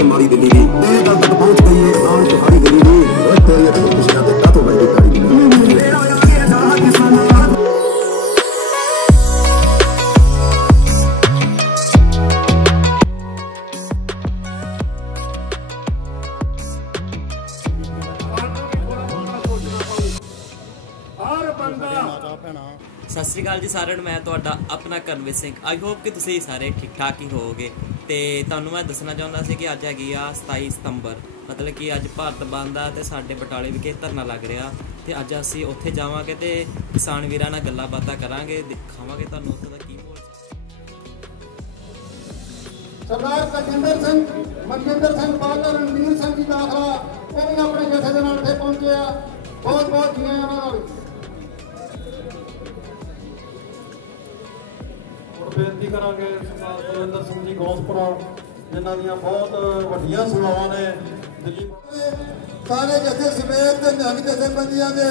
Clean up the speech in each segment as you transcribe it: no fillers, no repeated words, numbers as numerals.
हमारी दिल्ली की तल तक पहुंच गई है आन तुम्हारी दिल्ली की तेरे तो कुछ ना देता तो मैं देता सत श्री अकाल जी सारे मैं तुहाडा अपना करनवीर सिंह। आई होप कि तुसीं सारे ठीक ठाक ही होवोगे। तो तुहानूं मैं दसना चाहुंदा सी कि अज हैगी आ 27 सितंबर, मतलब कि अज भारत बंद आ ते साडे बटाले विखे धरना लग रहा। तो अज असीं उत्थे जावांगे ते किसान वीरां नाल गल्लां बातां करांगे, दिखावांगे तुहानूं उत्थे दा की माहौल। सरदार मनजिंदर सिंह बादल, रणवीर सिंह जी दाखला वो भी अपने जथे दे नाल इत्थे पहुंचे आ। बहुत बहुत जी आयां उन्हां नाल। बेनती करांगे सरदार बलविंदर सिंह जी गौसपुरा जिन्हां दीयां बहुत वड्डियां सेवावां ने दिल्ली सारे जथे समेत ते निहंग जथेबंदियां दे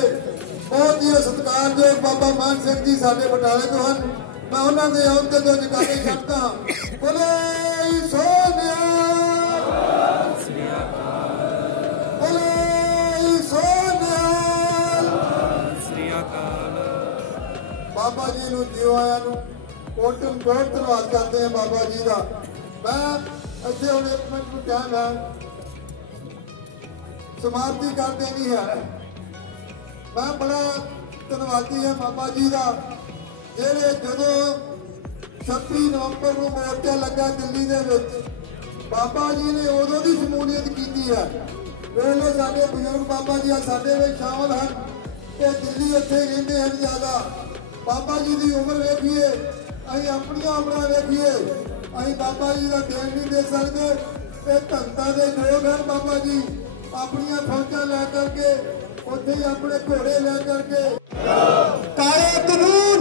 बहुत ही सत्कारयोग बाबा मान सिंह जी साडे बटाले तो हन। मैं उन्हां दे अहुदे तो जगारे करदा बोले सोनिया बाबा जी नूं जियो आया नूं कोटम कोट धन्यवाद करते हैं बाबा जी का। मैं इतने हम एक मिनट को टाइम है समाप्ति कर देनी है। मैं बड़ा धन्यवादी है बाबा जी का जेड़े जो 26 नवंबर को मोर्चा लगा दिल्ली के बाबा जी ने उदों की शमूलीयत की है। वेले साडे बुजुर्ग बाबा जी साडे में शामिल हैं कि दिल्ली उत्थे रहिंदे हैं ज्यादा। बाबा जी की उम्र वेखिए, अं अपन उम्र वेखिए, अं बाबा जी का देन नहीं दे सकते। धनता के लोग हैं बाबा जी अपन फौजा लै करके उत्थे ही अपने घोड़े लै करके काले कानून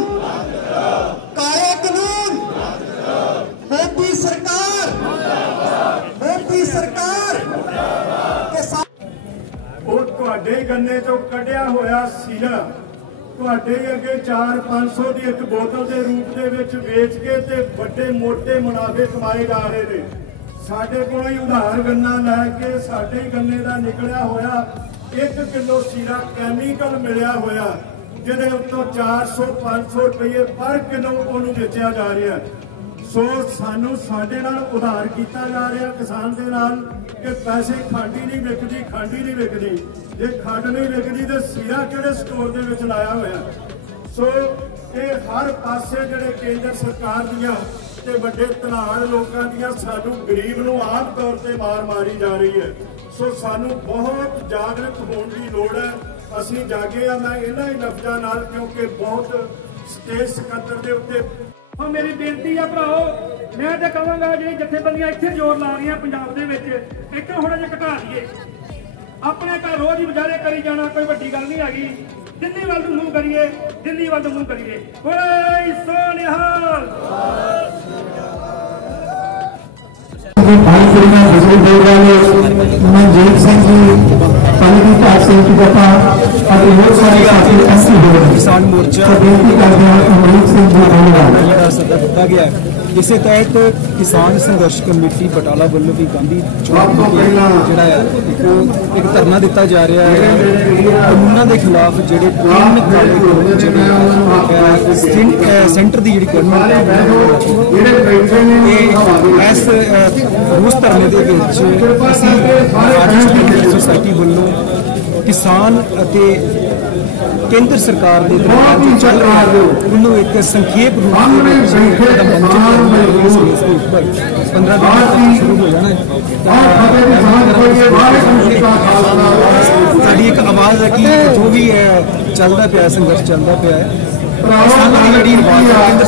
मोदी सरकार तुहाडे गन्ने तो कढ़िया होया सीरा तुहाडे अगे 400-500 की एक बोतल के रूप के वेच के ते बड़े मोटे मुनाफे कमाए जा रहे थे। साडे कोलों ही उधार गन्ना लैके साडे ही गन्ने का निकलिया होया 1 किलो सीरा कैमिकल मिलिया होया जिहदे उत्तों 400-500 रुपये पर किलो उन्होंने बेचा जा रहा है। सो सानू साडे नाल उधार किया जा रहा किसान दे नाल कि पैसे खंड ही नहीं विकदी, खंड ही नहीं विकदी। जे खंड नहीं विकदी तो सीरा किहड़े स्टोर दे विच लाया होया। सो ये हर पासे जिहड़े केंद्र सरकार दियां ते वड्डे धनाड़ लोकां दियां सानू गरीब नूं आम तौर पर मार मारी जा रही है। सो सानू बहुत जागृत होने की लोड़ है। असीं जागे आ। मैं इन्हां ही लफ्ज़ां नाल क्योंकि बहुत स्टेज सकत्तर दे उत्ते और मेरी बेनती है भराओ, मैं तो कहूँगा जी जथेबंदियां इत्थे जोर ला रही पंजाब दे विच इत्थे थोड़ा जिहा घटा दीए। अपने घर रोज ही गुजारे करी जाना कोई वड्डी गल नहीं हैगी। दिल्ली वल मूँह करिए, दिल्ली वल मूँह करिए। बोले सो निहाल। मनजीत सिंह जी पालीपाल सिंह जी का और बहुत सारे साथी ऐसे हो किसान मोर्चा बेनती करते हैं अमरीक सिंह जी का सदा दिता गया है। इस तहत किसान संघर्ष कमेटी बटाला वालों भी गांधी चौक जोड़ा एक धरना दिता जा रहा है कानूनों के खिलाफ जोड़े सेंटर की जी गवर्नमेंट इस उस धरने के सोसाइटी वालों किसान केंद्र सरकार के दरमियान जो चल रहा है उन्होंने एक संखेप रूप 15 दिन शुरू हो जाना साड़ी एक आवाज़ है कि जो भी चलता पाया संघर्ष चलता पाया है जी केंद्र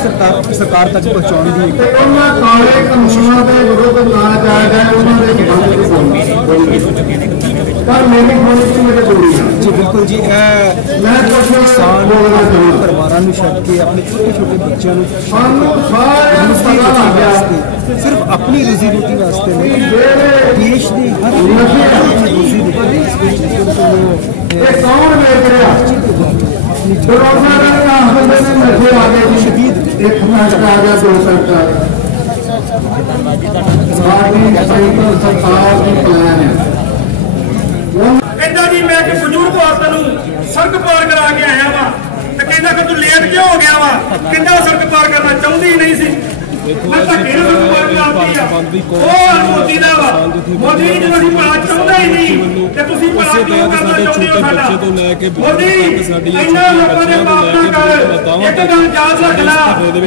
सरकार तक पहुँचाने जी बिल्कुल जी किसान परिवारों को छड्ड के अपने छोटे छोटे बच्चों सिर्फ अपनी रोजी रोटी वास्ते नहीं देश की हर रोजी रोटी शदीद ਕਹਿੰਦਾ ਜੀ ਮੈਂ ਕਿ ਬਜ਼ੁਰਗ ਔਰਤ ਨੂੰ ਸੜਕ ਪਾਰ ਕਰਾ ਕੇ ਆਇਆ ਵਾ ਤੇ ਕਹਿੰਦਾ ਕਿ ਤੂੰ ਲੇਟ ਕਿਉਂ ਹੋ ਗਿਆ ਵਾ ਕਹਿੰਦਾ ਸੜਕ ਪਾਰ ਕਰਨਾ ਚਾਹੁੰਦੀ ਨਹੀਂ ਸੀ ਮੈਂ ਧੱਕੇ ਨਾਲ ਸੜਕ ਪਾਰ ਕਰਾਤੀ ਆ ਉਹ ਮੋਦੀ ਦਾ ਵਾ ਮੋਦੀ ਜੀ ਜਦੋਂ ਅਸੀਂ ਭਲਾ ਚਾਹੁੰਦਾ ਹੀ ਨਹੀਂ ਤੇ ਤੁਸੀਂ ਭਲਾ ਕਿਉਂ ਕਰਨਾ ਚਾਹੁੰਦੇ ਹੋ ਸਾਡਾ ਮੋਦੀ ਇੰਨਾ ਲੋਕਾਂ ਦੇ ਪਾਪ ਨਾ ਕਰ ਇੱਕ ਗੱਲ ਯਾਦ ਰੱਖ ਲੈ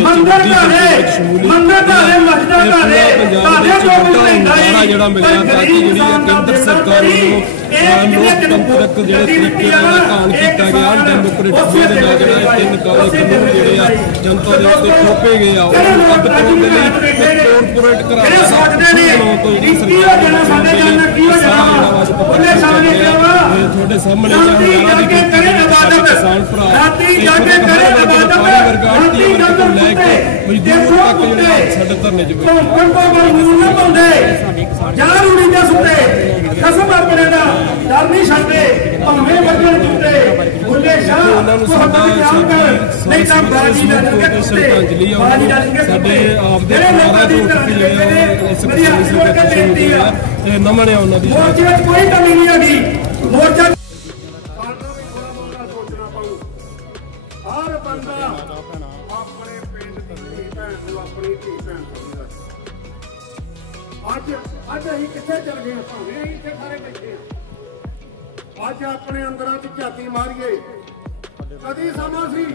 ਮੰਦਰ ਢਾਲੇ ਮਸਜਿਦਾਂ ਢਾਲੇ ਤੁਹਾਡੇ ਜੋ ਕੁਝ ਲੈਂਦਾ ਹੀ ਜਿਹੜਾ ਮਿਲਿਆ ਤਾਂ ਕਿ ਜਿਹੜੀ ਕੇਂਦਰ ਸਰਕਾਰ ਨੂੰ ਲੋਕਤੰਤਰਕ ਜਿਹੜੇ ਤਰੀਕੇ ਨਾਲ ਕਾਨ ਕੀਤਾ ਗਿਆ ਡੈਮੋਕ੍ਰੇਟਿਕ ਦੇ ਨਾਲ ਜਿਹੜਾ ਤਿੰਨ ਕਾਲੇ ਕਾਨੂੰਨ ਜਿਹੜੇ ਆ ਜਨਤਾ ਦੇ ਉੱਤੇ ਥੋਪੇ ਗਏ ਆ ਉਹ ਰੱਦ ਕਰਨ ਦੇ ਲਈ ਕਾਰਪੋਰੇਟ ਕਰਾਉਣਾ ਸੋਚਦੇ ਨੇ ਕੀ ਹੋ ਜਾਣਾ ਸਾਡੇ ਜਾਨ ਨਾਲ ਕੀ ਹੋ ਜਾਣਾ ਉਹਨੇ ਸਾਹਮਣੇ ਕਿਹਾ ਤੁਹਾਡੇ ਸਾਹਮਣੇ ਜਾ ਕੇ ਕਰੇ ਇਬਾਦਤ ਕਿਸਾਨ ਭਰਾ ਰਾਤੀ ਜਾ ਕੇ ਕਰੇ ਇਬਾਦਤ ਰਾਤੀ ਜਾ ਕੇ ਲੈ ਕੇ ਮਜ਼ਦੂਰ ਤੱਕ ਜਿਹੜੇ ਸਾਡੇ ਧਰਨੇ 'ਚ ਭੌਂਕਣ ਤੋਂ ਮਜ਼ਦੂਰ ਨਾ ਪਾਉਂਦੇ ਜਾਂ ਰੂੜੀ ਦੇ ਸੁੱਤੇ ਕਸਮ ਆਪਣੇ ਦਾ ਡਰ ਨਹੀਂ ਛੱਡਦੇ ਭਾਵੇਂ ਵੱਜਣ ਜੁੱਤੇ ਬੁੱਲੇ ਸ਼ਾਹ ਉਹਨਾਂ ਨੂੰ ਸਾਡਾ ਨਹੀਂ ਤਾਂ ਬਾਜੀ ਦਾ ਸ਼ਰਧਾਂਜਲੀ ਆ ਸਾਡੇ ਆਪ ਦੇ ਪਰਿਵਾਰਾਂ ਤੋਂ ਉੱਠ ਕੇ ਜਿਹੜੇ ਇਸ ਕਿਸਾਨੀ ਸੰਘਰਸ਼ ਸ਼ੁਰੂ ਹੋਏ ਆ ਤੇ ਨਮਣਿਆ ਉਹਨਾਂ ਦੀ ਮੋਰਚੇ ਵਿੱਚ ਕੋਈ ਕਮੀ ਨਹੀਂ ਹੈਗੀ ਮੋਰਚਾ ਹਰ ਬੰਦਾ ਆਪਣੇ ਪਿੰਡ ਦੀ ਧੀ ਭੈਣ ਨੂੰ ਆਪਣੀ ਧੀ ਭੈਣ ਸਮਝਦਾ ਅੱਜ ਅਸੀਂ ਕਿੱਥੇ ਚਲ ਗਏ ਭਾਵੇਂ ਅਸੀਂ ਇੱਥੇ ਸਾਰੇ ਬੈਠੇ ਆ ਅੱਜ ਆਪਣੇ ਅੰਦਰਾਂ 'ਚ ਝਾਤੀ ਮਾਰੀਏ ਕਦੀ ਸਮਾਂ ਸੀ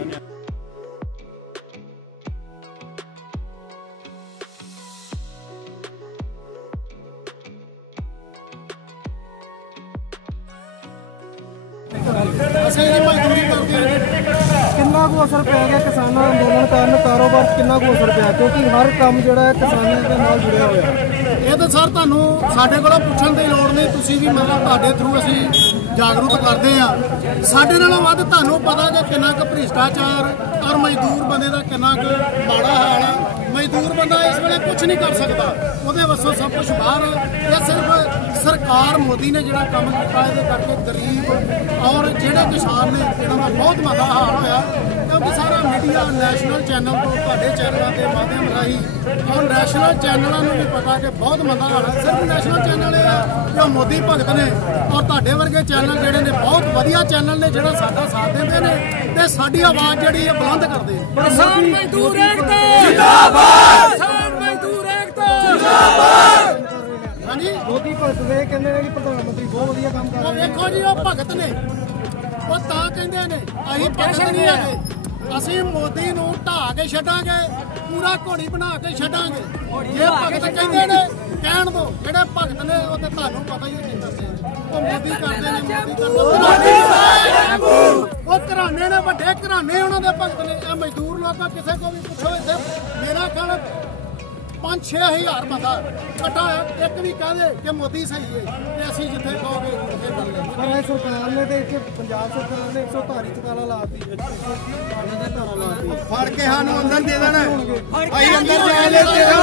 ਕਿੰਨਾ ਕੁ ਅਸਰ ਪੈ ਗਿਆ ਕਿਸਾਨਾਂ ਅੰਦੋਲਨ ਕਾਰਨ ਕਾਰੋਬਾਰ 'ਚ ਕਿੰਨਾ ਕੁ ਅਸਰ ਪਿਆ ਕਿਉਂਕਿ ਹਰ ਕੰਮ ਜਿਹੜਾ ਹੈ ਕਿਸਾਨਾਂ ਦੇ ਨਾਲ ਜੁੜਿਆ ਹੋਇਆ ਇਹ ਤਾਂ ਸਰ ਤੁਹਾਨੂੰ ਸਾਡੇ ਕੋਲੋਂ ਪੁੱਛਣ ਦੀ ਲੋੜ ਨਹੀਂ ਤੁਸੀਂ ਵੀ ਮਤਲਬ ਤੁਹਾਡੇ ਥਰੂ ਅਸੀਂ ਜਾਗਰੂਕ ਕਰਦੇ ਆ ਸਾਡੇ ਨਾਲੋਂ ਵੱਧ ਤੁਹਾਨੂੰ ਪਤਾ ਕਿ ਕਿੰਨਾ ਕੁ ਭ੍ਰਿਸ਼ਟਾਚਾਰ ਔਰ ਮਜ਼ਦੂਰ ਬੰਦੇ ਦਾ ਕਿੰਨਾ ਕੁ ਮਾੜਾ ਹਾਲ ਆ ਮਜ਼ਦੂਰ ਬੰਦਾ ਇਸ ਵੇਲੇ ਕੁਝ ਨਹੀਂ ਕਰ ਸਕਦਾ ਉਹਦੇ ਵੱਸੋਂ ਸਭ ਕੁਝ ਬਾਹਰ ਇਹ ਸਿਰਫ ਸਰਕਾਰ ਮੋਦੀ ਨੇ ਜਿਹੜਾ ਕੰਮ ਕੀਤਾ ਇਹਦੇ ਕਰਕੇ ਗਰੀਬ ਔਰ ਜਿਹੜੇ ਕਿਸਾਨ ਨੇ ਇਹਨਾਂ ਦਾ ਬਹੁਤ ਮਾੜਾ ਹਾਲ ਹੋਇਆ ਕਿਉਂਕਿ ਸਾਰਾ ਮੀਡੀਆ ਨੈਸ਼ਨਲ ਚੈਨਲ ਤੋਂ ਤੁਹਾਡੇ ਚੈਨਲਾਂ ਦੇ ਮਾਧਿਅਮ ਰਾਹੀਂ ਔਰ ਨੈਸ਼ਨਲ ਚੈਨਲਾਂ ਨੂੰ ਵੀ ਪਤਾ ਕਿ ਬਹੁਤ ਮੰਦਾ ਹਾਲ ਹੈ ਸਿਰਫ ਨੈਸ਼ਨਲ ਚੈਨਲ ਇਹ ਆ ਕਿ ਉਹ ਮੋਦੀ ਭਗਤ ਨੇ ਔਰ ਤੁਹਾਡੇ ਵਰਗੇ ਚੈਨਲ ਜਿਹੜੇ ਨੇ ਬਹੁਤ ਵਧੀਆ ਚੈਨਲ ਨੇ ਜਿਹੜਾ ਸਾਡਾ ਸਾਥ ਦਿੰਦੇ ਨੇ ਤੇ ਸਾਡੀ ਆਵਾਜ਼ ਜਿਹੜੀ ਹੈ ਬੁਲੰਦ ਕਰਦੇ ਨੇ ਕਿਸਾਨ ਮਜ਼ਦੂਰ ਏਕਤਾ ਜਿੰਦਾਬਾਦ ਕਿਸਾਨ ਮਜ਼ਦੂਰ ਏਕਤਾ ਜਿੰਦਾਬਾਦ ਹਾਂਜੀ ਮੋਦੀ ਭਗਤ ਦੇ ਕਹਿੰਦੇ ਨੇ ਕਿ ਪ੍ਰਧਾਨ ਮੰਤਰੀ ਬਹੁਤ ਵਧੀਆ ਕੰਮ ਕਰ ਉਹ ਰਹੇ ਨੇ ਵੇਖੋ ਜੀ ਉਹ ਭਗਤ ਨੇ ਉਹ ਤਾਂ ਕਹਿੰਦੇ ਨੇ ਅਸੀਂ ਭਗਤ ਨਹੀਂ ਹੈਗੇ ਅਸੀਂ ਮੋਦੀ ਨੂੰ ਢਾਹ ਕੇ ਛੱਡਾਂਗੇ ਪੂਰਾ ਘੋੜੀ ਬਣਾ ਕੇ ਛੱਡਾਂਗੇ ਜੇ ਭਗਤ ਕਹਿੰਦੇ ਨੇ ਕਹਿਣ ਦੋ ਜਿਹੜੇ ਭਗਤ ਨੇ ਉਹ ਤੇ ਤੁਹਾਨੂੰ ਪਤਾ ਹੀ ਕੀ ਕਰਦੇ ਨੇ ਉਹ ਮੋਦੀ ਕਰਦੇ ਨੇ ਮੋਦੀ ਉਹ ਘਰਾਣੇ ਨੇ ਵੱਡੇ ਘਰਾਣੇ ਉਹਨਾਂ ਦੇ ਭਗਤ ਨੇ ਇਹ ਮਜ਼ਦੂਰ ਲੋਕਾਂ ਕਿਸੇ ਕੋ ਵੀ ਪੁੱਛੋ ਇੱਥੇ ਮੇਰਾ ਖਿਆਲ 5-6 ਹਜ਼ਾਰ ਬੰਦਾ ਇਕੱਠਾ ਇੱਕ ਵੀ ਕਹਦੇ ਕਿ ਮੋਦੀ ਸਹੀ ਹੈ ਤੇ ਅਸੀਂ ਜਿੱਥੇ ਕਹੋਗੇ ਉੱਥੇ ਕਰ ਲੈ ਪਰ ਇਹ ਸਰਕਾਰ ਨੇ ਤੇ ਇੱਥੇ ਪੰਜਾਬ ਸਰਕਾਰ ਨੇ 138 ਤਕਾਲਾ ਲਾਤੀ ਫੜ ਕੇ ਸਾਨੂੰ ਅੰਦਰ ਦੇ ਦੇਣਾ ਅਸੀਂ ਅੰਦਰ ਜਾ ਲੈ ਤੇਰਾ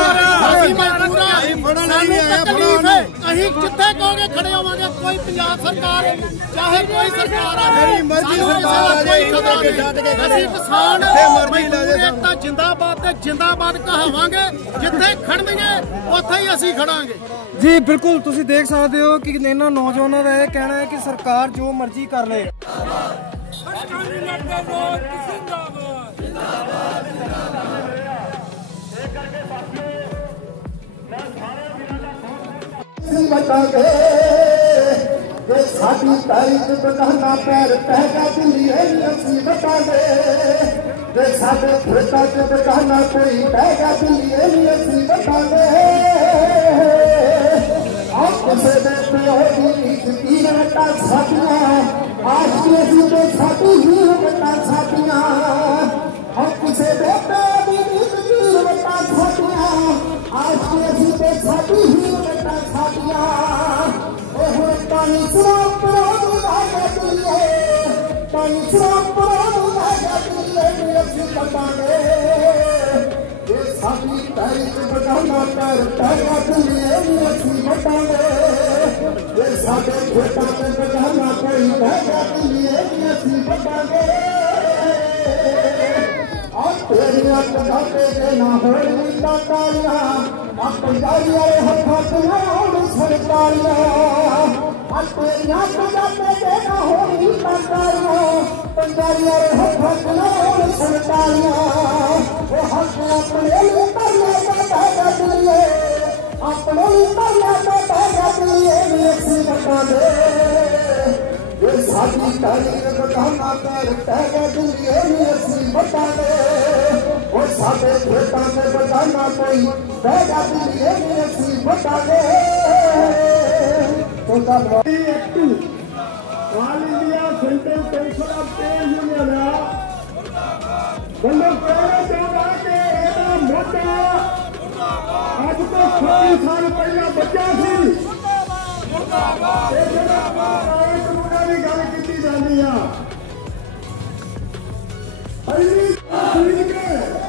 ਅਸੀਂ ਮਜ਼ਦੂਰ ਅਸੀਂ ਫੜਨ ਨਹੀਂ ਆਏ ਅਸੀਂ ਜਿੱਥੇ ਕਹੋਗੇ ਖੜੇ ਹੋਵਾਂਗੇ ਕੋਈ ਪੰਜਾਬ ਸਰਕਾਰ ਚਾਹੇ ਕੋਈ ਸਰਕਾਰ ਆ ਮੇਰੀ ਮਰਜ਼ੀ ਸਰਕਾਰ ਆ ਜਾਏ ਅਸੀਂ ਕਿਸਾਨ ਮਜ਼ਦੂਰ ਏਕਤਾ ਜਿੰਦਾਬਾਦ ਤੇ ਜਿੰਦਾਬਾਦ ਕਹਾਵਾਂਗੇ ਜਿੱਥੇ ਖੜਨਗੇ ਉੱਥੇ ਹੀ ਅਸੀਂ ਖੜਾਂਗੇ ਜੀ ਬਿਲਕੁਲ ਤੁਸੀਂ ਦੇਖ ਸਕਦੇ ਹੋ ਕਿ ਇਹਨਾਂ ਨੌਜਵਾਨਾਂ ਦਾ ਇਹ ਕਹਿਣਾ ਹੈ ਕਿ ਸਰਕਾਰ ਜੋ ਮਰਜ਼ੀ ਕਰ ਲੇ ਬਚਾਂਗੇ ਜੇ ਸਾਡੀ ਪੈਰੀ ਚ ਬਚਾਨਾ ਪੈਰ ਪੈਗਾ ਦਿੱਲੀ ਅਸੀਂ ਬਚਾਂਗੇ ਜੇ ਸਾਡੇ ਖੇਤਾਂ ਚ ਬਚਾਨਾ ਕੋਈ ਪੈਗਾ ਦਿੱਲੀ ਅਸੀਂ ਬਚਾਂਗੇ ਆਪ ਕਿਸੇ ਦੇ ਪਿਓ ਦੀ ਜ਼ਮੀਨ ਵਟਾ ਸਾਡੀਆਂ ਆਸ਼ਕੀ ਅਸੀਂ ਤੇ ਸਾਡੀ ਹੀ ਵਟਾ ਸਾਡੀਆਂ ਆਪ ਕਿਸੇ ਦੇ ਪਿਓ ਦੀ ਜ਼ਮੀਨ ਵਟਾ ਸਾਡੀਆਂ ਆਸ਼ਕੀ ਅਸੀਂ ਤੇ ਸਾਡੀ ਹੀ ਵਟਾ ਸਾਡੀਆਂ ਉਹ ਹੁਣ ਪਾਣੀ ਸੁਣਾ ਪਰੋ ਲਾਗਾ ਦਿੱਲੇ ਪਾਣੀ ਸੁਣਾ ਪਰੋ ਲਾਗਾ ਦਿੱਲੇ ਅਸੀਂ ਬਚਾਂਗੇ ਜੇ ਸਾਡੀ ਪੈਰੀ ਚ ਬਚਾਉਣਾ ਕਰ ਪੈਗਾ ਦਿੱਲੇ ਅਸੀਂ ਬਚਾਂਗੇ ਜੇ ਸਾਡੇ ਖੇਤਾਂ ਚ ਬਚਾਉਣਾ ਕੋਈ ਪੈਗਾ ਦਿੱਲੇ ਅਸੀਂ ਬਚਾਂਗੇ ਆਪ तेरिया कटाते के ना होली तालियां पंजाबी वाले हथा चलाओ सरकारियां तेरिया कटाते के ना होली तालियां पंजाबी वाले हथा चलाओ सरकारियां वो हक अपने तरले का दिए अपने तरले का दिए मेरी बता दे ये साडी तारीख बताना कर तैगा दिए मेरी बता दे वो साडे खेतां में बताना कोई तैगा दिए मेरी बता दे तो सब All India Central Council of Trade Union बंदो कहना चाहता कि ਇਹਦਾ ਮੋਢਾ ਅੱਜ ਤੋਂ 26 ਸਾਲ ਪਹਿਲਾਂ ਬੱਚਾ ਸੀ ਮੁਰਦਾਬਾਦ ਇਹ ਜਿਹੜਾ ਕਾਨੂੰਨਾਂ ਦੀ ਗੱਲ ਕੀਤੀ ਜਾਂਦੀ ਆ ਅਲੀ ਠੀਕ ਹੈ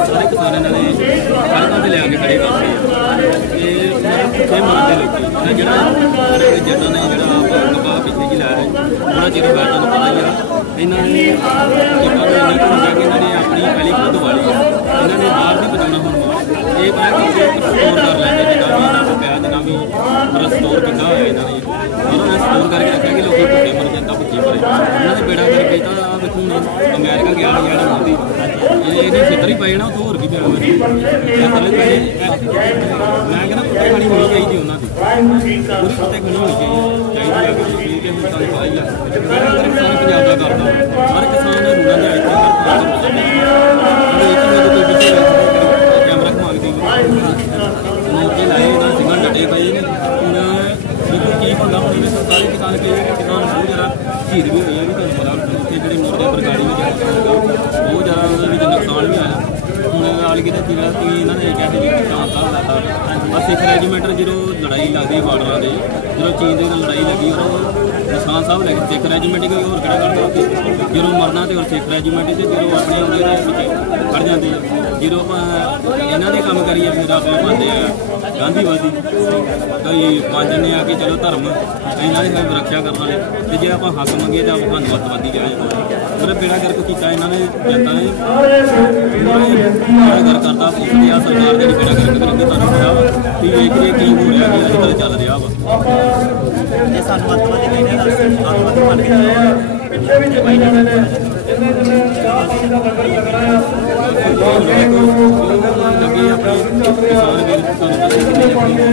ਸਾਰੇ ਕਿਸਾਨਾਂ ਨੇ ਕਣਕਾਂ ਤੇ ਲਿਆ ਕੇ ਖੜੇ ਕਰਦੇ ਇਹ ਕਿੱਥੇ ਮੰਨਦੇ ਲੋਕੀ ਜਿਹੜਾ ਜਿਨ੍ਹਾਂ ਨੇ ਜਿਹੜਾ ਕਪਾਹ ਪਿੱਛੇ ਜੀ ਲਾ ਰਹੇ ਉਹਨਾਂ ਚਿਰ ਬਾਅਦ ਤੁਹਾਨੂੰ ਪਤਾ ਹੀ ਆ ਇਹਨਾਂ ਨੇ ਕਿਹਾ ਕਿ ਇਹਨਾਂ ਨੇ ਆਪਣੀ ਪਹਿਲੀ ਖੁਦ ਵਾਲੀ ਇਹਨਾਂ ਨੇ ਬਾਹਰ ਨਹੀਂ ਪਹੁੰਚਾਉਣਾ ਹੁਣ ਇਹ ਬਾਹਰ ਸਟੋਰ ਕਰ ਲੈਂਦੇ ਜਿੰਨਾ ਵੀ ਇਹਨਾਂ ਕੋਲ ਪਿਆ ਜਿੰਨਾ ਵੀ ਸਟੋਰ ਕੀਤਾ ਹੋਇਆ ਇਹਨਾਂ ਨੇ ਉਹਨਾਂ ਨੇ ਸਟੋਰ ਕਰਕੇ ਰੱਖਿਆ ਕਿ ਲੋਕੀ ਭੁੱਖੇ ਮਰ ਜਾਂਦਾ ਭੁੱਖੇ ਮਰੇ ਉਹਨਾਂ ਨੇ ਬੇੜਾ ਕਰਕੇ ਤਾਂ ਆ ਦੇਖੋ ਅਮਰੀਕਾ ਗਿਆ ਜਿਹੜਾ ਮੋਦੀ ਇਹਦੀ ਫਿੱਤਰ ਹੀ ਪਏ ਨਾ ਉਹ ਹੋਰ ਕੀ ਪਿਆ ਮੈਂ ਕਹਿੰਦਾ ਕੁੱਤੇ ਖਾਣੀ ਹੋਣੀ ਚਾਹੀਦੀ ਉਹਨਾਂ ਦੀ ਪੂਰੀ ਕੁੱਤੇ ਖਾਣੀ ਹੋਣੀ ਚਾਹੀਦੀ ਹੈ ਕਿ ਹੁਣ ਤੁਹਾਨੂੰ ਪਤਾ ਹੀ ਆ ਮੇਰਾ ਹਰ ਕਿਸਾਨ ਪੰਜਾਬ ਦਾ ਕਰਦਾ ਹਰ ਕਿਸਾਨ ਨੇ ਰੂਲਾਂ ਦੇ ਆਏ ਕੈਮਰਾ ਘੁਮਾ ਕੇ ਮੌਕੇ ਲਾਏ ਇਹਨਾਂ ਸਿੰਘਾਂ ਡਟੇ ਪਏ ਨੇ ਹੁਣ ਦੇਖੋ ਕੀ ਹੁੰਦਾ ਹੁਣ ਜਿਵੇਂ ਸਰਕਾਰੀ ਕਿਸਾਨ ਬਹੁਤ ਜ਼ਿਆਦਾ ਸ਼ਹੀਦ ਵੀ ਹੋਏ ਆ ਵੀ ਤੁਹਾਨੂੰ ਪਤਾ ਉੱਥੇ ਜਿਹੜੇ ਮੋਰਚੇ ਪਰ ਗਾੜੀ ਵਿੱਚ ਬਹੁਤ ਜ਼ਿਆਦਾ ਉਹਦੇ ਵਿੱਚ ਨੁਕਸਾਨ ਵੀ ਆਇਆ ਹੁਣ ਨਾਲ ਕਿਤੇ ਕੀ ਇਹਨਾਂ ਨੇ ਕਿਹਾ ਕਿ ਕਿਸਾਨ ਸਾਹਿਬ ਦਾ ਬਸ ਸਿੱਖ ਰੈਜੀਮੈਂਟ ਜਦੋਂ ਲੜਾਈ ਲੱਗਦੀ ਬਾਰਡਰਾਂ ਦੇ ਜਦੋਂ ਚੀਨ ਦੇ ਨਾਲ ਲੜਾਈ ਲੱਗੀ ਉਹ ਨਿਸ਼ਾਨ ਸਾਹਿਬ ਲੈ ਕੇ ਸਿੱਖ ਰੈਜੀਮੈਂਟ ਕੋਈ ਹੋਰ ਕਿਹੜਾ ਕਰਦਾ ਉੱਥੇ ਜਦੋਂ ਮਰਨਾ ਤੇ ਹੋਰ ਸਿੱਖ ਰੈਜੀਮੈਂਟ ਤੇ ਜਦੋਂ ਆਪਣੇ ਉਹਦੇ ਵਿੱਚ ਖੜ ਜਾਂਦੇ ਆ ਜਦੋਂ ਆਪਾਂ ਇਹਨਾਂ ਦੇ ਕੰਮ ਕਰੀਏ ਫਿਰ ਆਪਾਂ ਮੰਨਦੇ ਆ ਗਾਂਧੀਵਾਦੀ ਕਈ ਮੰਨਦੇ ਆ ਕਿ ਚਲੋ ਧਰਮ ਇਹਨਾਂ ਦੀ ਰੱਖਿਆ ਕਰਨ ਵਾਲੇ ਤੇ ਜੇ ਆਪਾਂ ਹੱਕ ਮੰਗੀਏ ਤਾਂ ਆਪਾਂ ਅੱਤਵਾਦੀ ਕਿਹਾ ਜਾਂਦਾ ਉਹਦਾ ਬੇੜਾ ਗਰਕ ਕੀਤਾ ਇਹਨਾਂ ਨੇ ਜਨਤਾ ਨੇ ਬੇੜਾ ਗਰਕ ਕਰਦਾ ਪੁੱਛਦੇ ਆ ਸਰਕਾਰ ਦੇ ਬੇੜਾ ਗਰਕ ਕਰਾਂਗੇ ਤੁਹਾਨੂੰ ਪਤਾ ਵਾ ਵੀ ਵੇਖ ਕੇ ਕੀ ਹੋ ਰਿਹਾ ਕੀ ਅੱਜ ਕੱਲ੍ਹ ਚੱਲ ਰਿਹਾ ਵਾ ਜੇ ਸਾਨੂੰ ਅੱਤਵਾਦੀ ਕਹਿੰਦੇ ਤਾਂ ਅੱਤਵਾਦੀ ਮੰਨ ਕੇ ਪਿੱਛੇ ਵੀ ਜਮਾਈ ਜਾਂਦੇ ਨੇ ਇਹਨਾਂ ਦੇ ਚਾਹ ਪਾਣੀ ਦਾ ਲੰਗਰ ਲੱਗਣਾ ਲੱਗੇ ਆਪਣੇ ਕਿਸਾਨ ਵੀਰ ਵੇਖੋ ਜੋ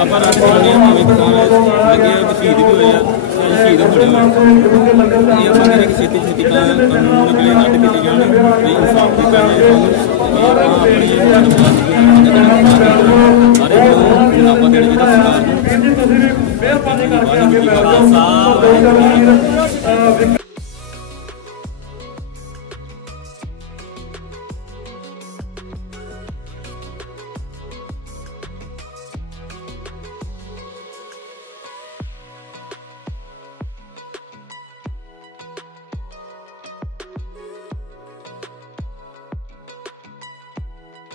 ਆਪਾਂ ਰਾਜਸਥਾਨੀ ਭਾਵੇਂ ਕਿਸਾਨ ਲੱਗੇ ਸ਼ਹੀਦ ਵੀ ਹੋਏ ਆ ਸ਼ਹੀਦ ਹੋਏ ਇਹ ਆਪਾਂ ਕਹਿੰਦੇ ਕਿ ਛੇਤੀ ਛੇਤੀ ਕਾਨੂੰਨ ਅਗਲੇ ਰੱਦ ਕੀਤੇ ਜਾਣ ਵੀ ਇਨਸਾਫ ਦੀ ਪੈਣੇ ਆਪਣੀ ਸਾਰੇ ਆਪਾਂ ਦੇਣੇ ਚਾਹੀਦਾ ਸਰਕਾਰ ਨੂੰ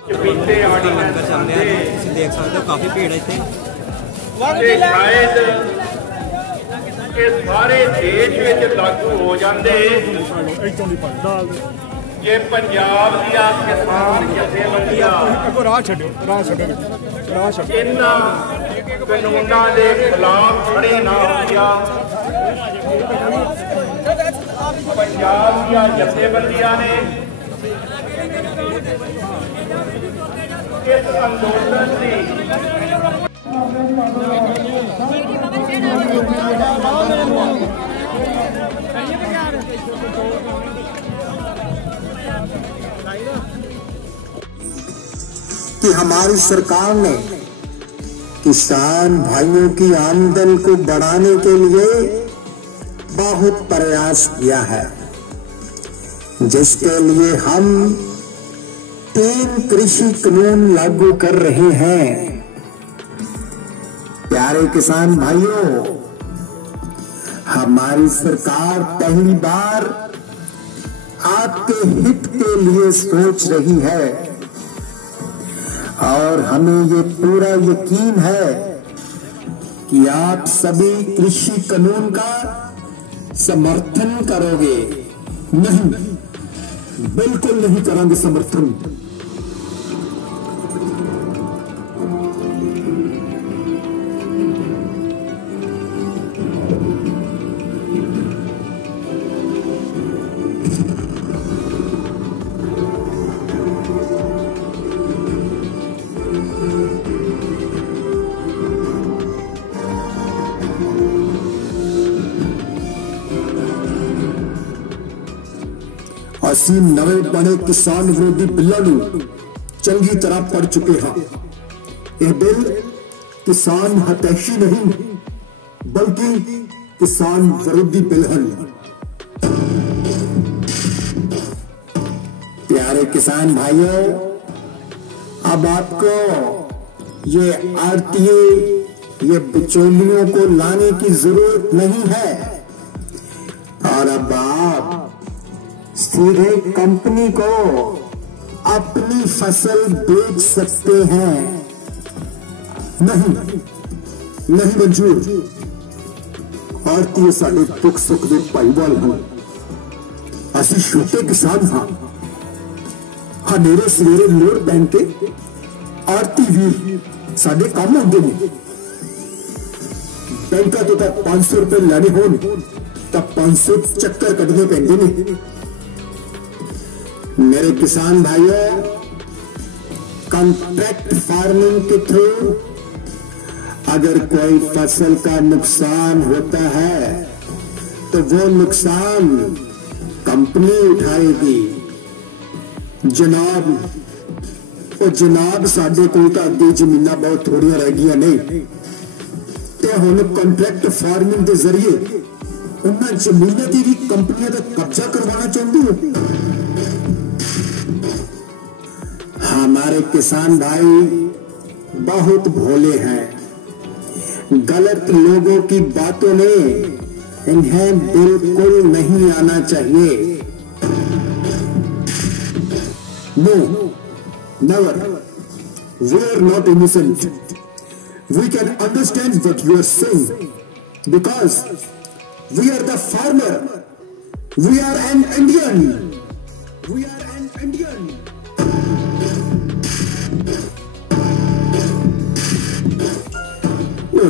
ਮਿਹਰਬਾਨੀ ਕਰਕੇ ਲੰਗਰ ਚੱਲ ਰਿਹਾ ਤੁਸੀਂ ਦੇਖ ਸਕਦੇ ਹੋ ਕਾਫੀ ਭੀੜ ਹੈ ਇੱਥੇ ਸ਼ਾਇਦ ਇਹ ਸਾਰੇ ਦੇਸ਼ ਵਿੱਚ ਲਾਗੂ ਹੋ ਜਾਂਦੇ ਜੇ ਪੰਜਾਬ ਦੀਆਂ ਕਿਸਾਨ ਜਥੇਬੰਦੀਆਂ ਇਹਨਾਂ ਕਾਨੂੰਨਾਂ ਦੇ ਖਿਲਾਫ ਖੜੇ ਨਾ ਹੁੰਦੀਆਂ ਪੰਜਾਬ ਦੀਆਂ ਜਥੇਬੰਦੀਆਂ ਨੇ इस अंदोलन की कि हमारी सरकार ने किसान भाइयों की आमदन को बढ़ाने के लिए बहुत प्रयास किया है, जिसके लिए हम 3 कृषि कानून लागू कर रहे हैं। प्यारे किसान भाइयों, हमारी सरकार पहली बार आपके हित के लिए सोच रही है और हमें ये पूरा यकीन है कि आप सभी कृषि कानून का समर्थन करोगे। नहीं, बिल्कुल नहीं करेंगे समर्थन। ਅਸੀਂ ਨਵੇਂ ਬਣੇ ਕਿਸਾਨ ਵਿਰੋਧੀ ਬਿੱਲਾਂ ਨੂੰ ਚੰਗੀ ਤਰ੍ਹਾਂ ਪੜ੍ਹ ਚੁੱਕੇ ਹਾਂ। ਇਹ ਬਿੱਲ ਕਿਸਾਨ ਹਿਤੈਸ਼ੀ ਨਹੀਂ ਬਲਕਿ किसान विरोधी बिल है। प्यारे किसान भाइयों, अब आपको ये आड़तिए, ये बिचौलियों को लाने की जरूरत नहीं है और अब आप सीधे कंपनी को अपनी फसल बेच सकते हैं। नहीं मंजूर। आड़तीए साडे दुख सुख दे भाईवाल हैं। असीं छोटे किसान हाँ। हनेरे सवेरे लोड़ पैन के आड़ती वीर साडे काम होंदे ने। बैंकां तो 500 रुपए लैने होण तां 500 चक्कर कटने पैंदे ने। मेरे किसान भाइयों, कॉन्ट्रैक्ट फार्मिंग के थ्रू अगर कोई फसल का नुकसान होता है तो वो नुकसान कंपनी उठाएगी। जनाब, वो जनाब साडे कोल तां अद्धी जमीनां बहुत थोड़ियां रह गईयां ने ते हुण कॉन्ट्रैक्ट फार्मिंग के जरिए उन्हां जमीनां दी भी कंपनियां दा कब्जा करवाना चाहती है। हमारे किसान भाई बहुत भोले हैं। गलत लोगों की बातों में इन्हें बिल्कुल नहीं आना चाहिए। No, never. We are not innocent. We can understand what you are saying because we are the farmer. We are an Indian. We are an Indian.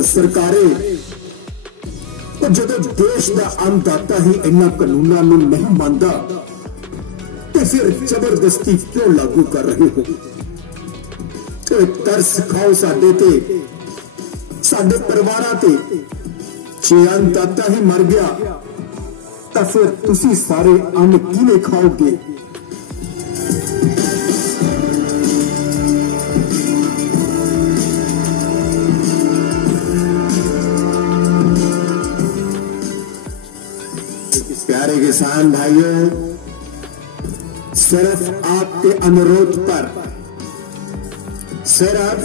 सरकारें जो देश का अन्नदाता ही इन्हां कानूनों को नहीं मानता तो फिर जबरदस्ती क्यों लागू कर रहे हो? तो तरस खाओ साडे ते, साडे परिवारां ते। जे अन्नदाता ही मर गया तो फिर तुसी सारे अन्न किवें खाओगे? प्यारे किसान भाइयों, सिर्फ आपके अनुरोध पर, सिर्फ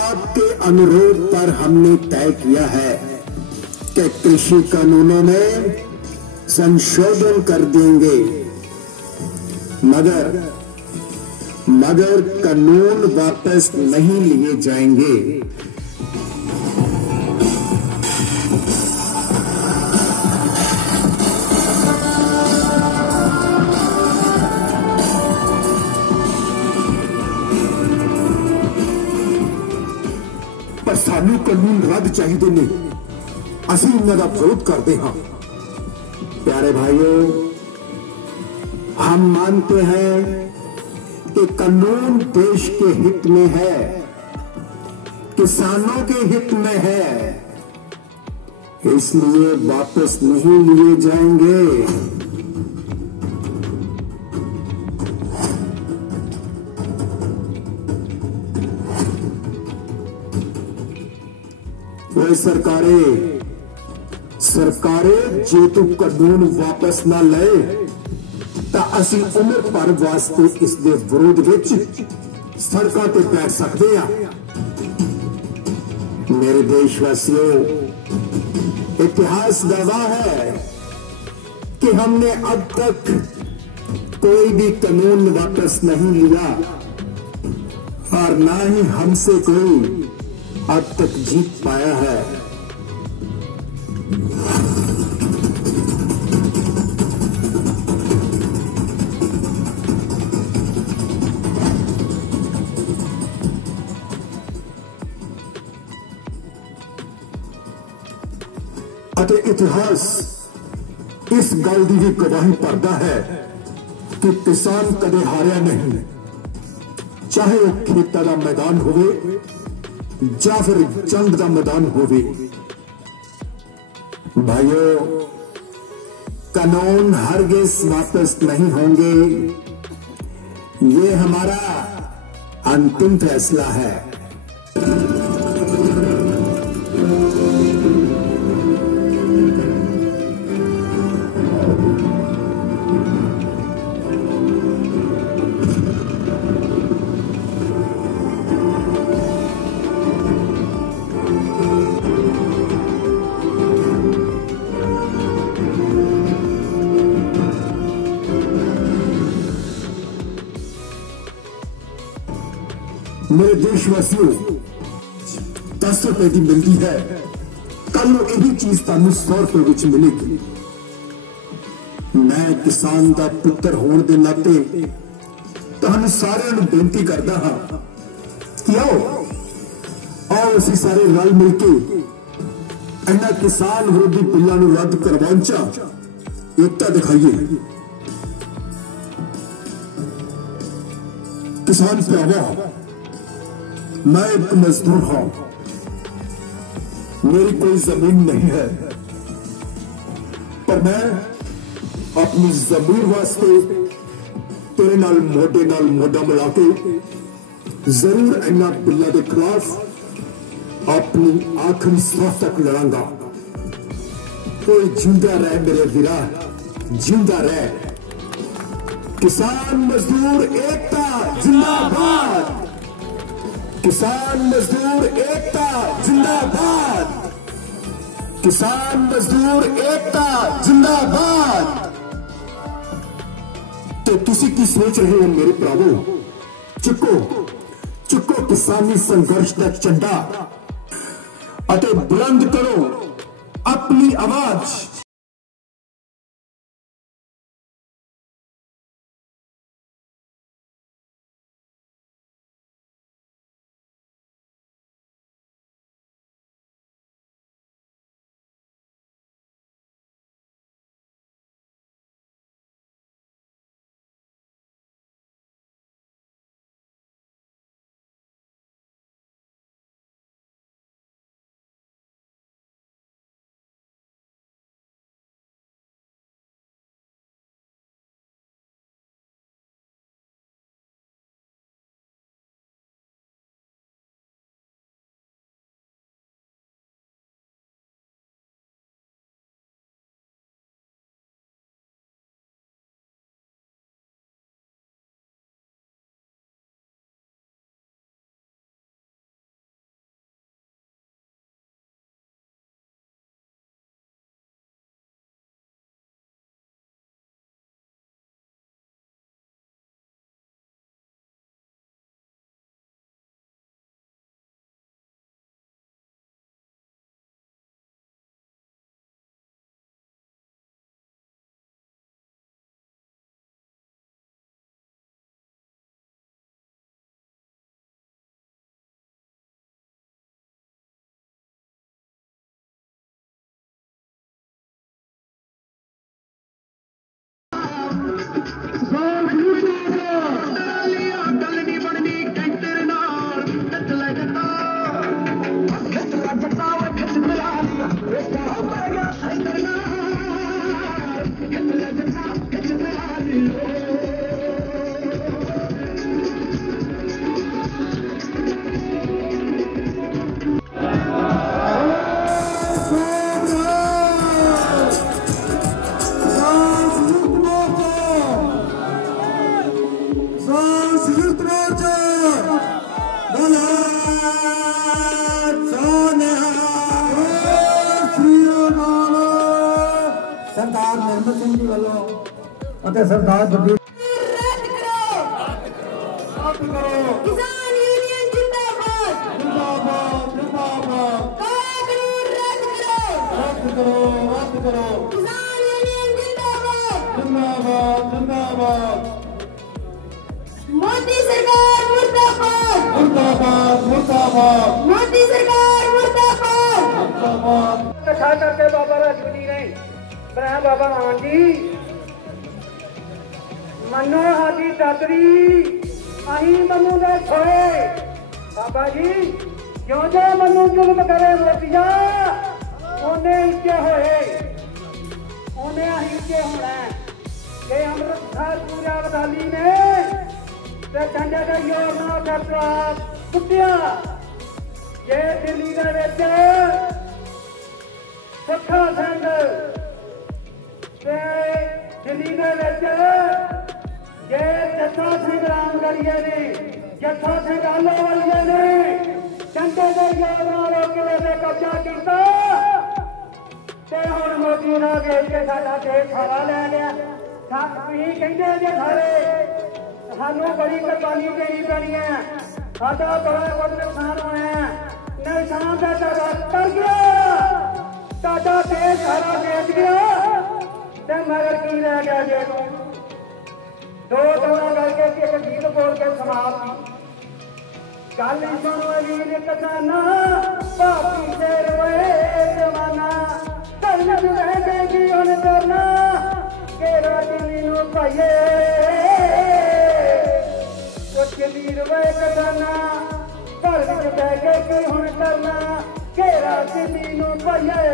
आपके अनुरोध पर हमने तय किया है कि कृषि कानूनों में संशोधन कर देंगे, मगर कानून वापस नहीं लिए जाएंगे। पर सानू कानून रद्द चाहिए ने, असीं इन्हां दा विरोध करते हाँ। प्यारे भाइयों, हम मानते हैं कि कानून देश के हित में है, किसानों के हित में है, इसलिए वापस नहीं लिए जाएंगे। वे सरकारें जे तू कानून वापस ना ले तो असी उम्र भर वास्ते इसके विरोध विच सड़कों पर बैठ सकते हैं। मेरे देशवासियों, इतिहास गवाह है कि हमने अब तक कोई भी कानून वापस नहीं लिया और ना ही हमसे कोई अब तक जीत पाया है। अते इतिहास इस गल की भी गवाही भरदा है कि किसान कदे हारिया नहीं, चाहे वह खेतों का मैदान होवे या फिर जंग का मैदान होवे। भाइयों, कानून हरगिज़ वापस नहीं होंगे, ये हमारा अंतिम फैसला है। मेरे देशवासियों, 10 रुपए की मिलती है, कल यही चीज तुहानू 100 रुपए विच मिलेगी। मैं किसान का पुत्र होने के नाते तुहानू सारिਆਂ ਨੂੰ बेनती करता हाँ कि आओ असीं सारे रल मिल के इन्हां किसान विरोधी बिल्लां नूं रद्द करवाउण च एकता दिखाइए। किसान भरावां, मैं एक मजदूर हूं, मेरी कोई जमीन नहीं है, पर मैं अपनी जमीन वास्ते तेरे नाल मोढा मिला के जरूर इन्हां बिल्लां के खिलाफ अपनी आखिरी सांस तक लड़ांगा। कोई जिंदा रह मेरे वीरा, जिंदा रह। किसान मजदूर एकता जिंदाबाद, किसान मजदूर एकता जिंदाबाद, किसान मजदूर एकता जिंदाबाद। तो तुसी की सोच रहे हो मेरे भरावो? चुको किसानी संघर्ष का झंडा अते बुलंद करो अपनी आवाज। ਅਤੇ ਸਰਦਾਰ ਗੁਰਦੀਪ किसान यूनियन जिंदाबाद जिंदाबाद जिंदाबाद रद्द करो किसान यूनियन जिंदाबाद जिंदाबाद जिंदाबाद मोदी सरकार मुर्दाबाद मुर्दाबाद मुर्दाबाद मोदी सरकार मुर्दाबाद मुर्दाबाद इकट्ठा करके बाबा राजूनी ने बनाया बाबा मान जी मनो हादी दादरी अही मनु ने छोड़े बाबा जी जो जो मनु जुल्म करे मोतिया ओने इच्चे होए ओने अही इच्चे होना ये अमृतसर पूरा बदाली ने ते चंडे का योर ना करता कुत्तिया ये दिल्ली दे विच सुखा सिंह ते दिल्ली दे विच ये जत्था सिंह रामगढ़िया ने जत्था सिंह आलोवालिया ने चंडे के योजना रोकने से कब्जा किया ते हुण मोदी ने वेच के साडा देश सारा ले लिया तुसीं कहंदे जे सारे सानू बड़ी कुर्बानी देनी पैनी है साडा बड़ा कुछ नुकसान होया नुकसान का दावा कर गया साडा देश सारा बेच गया ते मगर की रह गया जे दो गल्लां करके एक गीत बोल के समाप्त गल सुनो वीर किसाना भाभी शेर वे जमाना धरना रह गई हुण करना केरा दिल्ली नूं पाइए उठ वीर वे किसाना घर विच बह के की हुण करना केरा दिल्ली नूं पाइए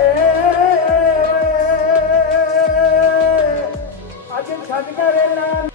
अज छड्ड कर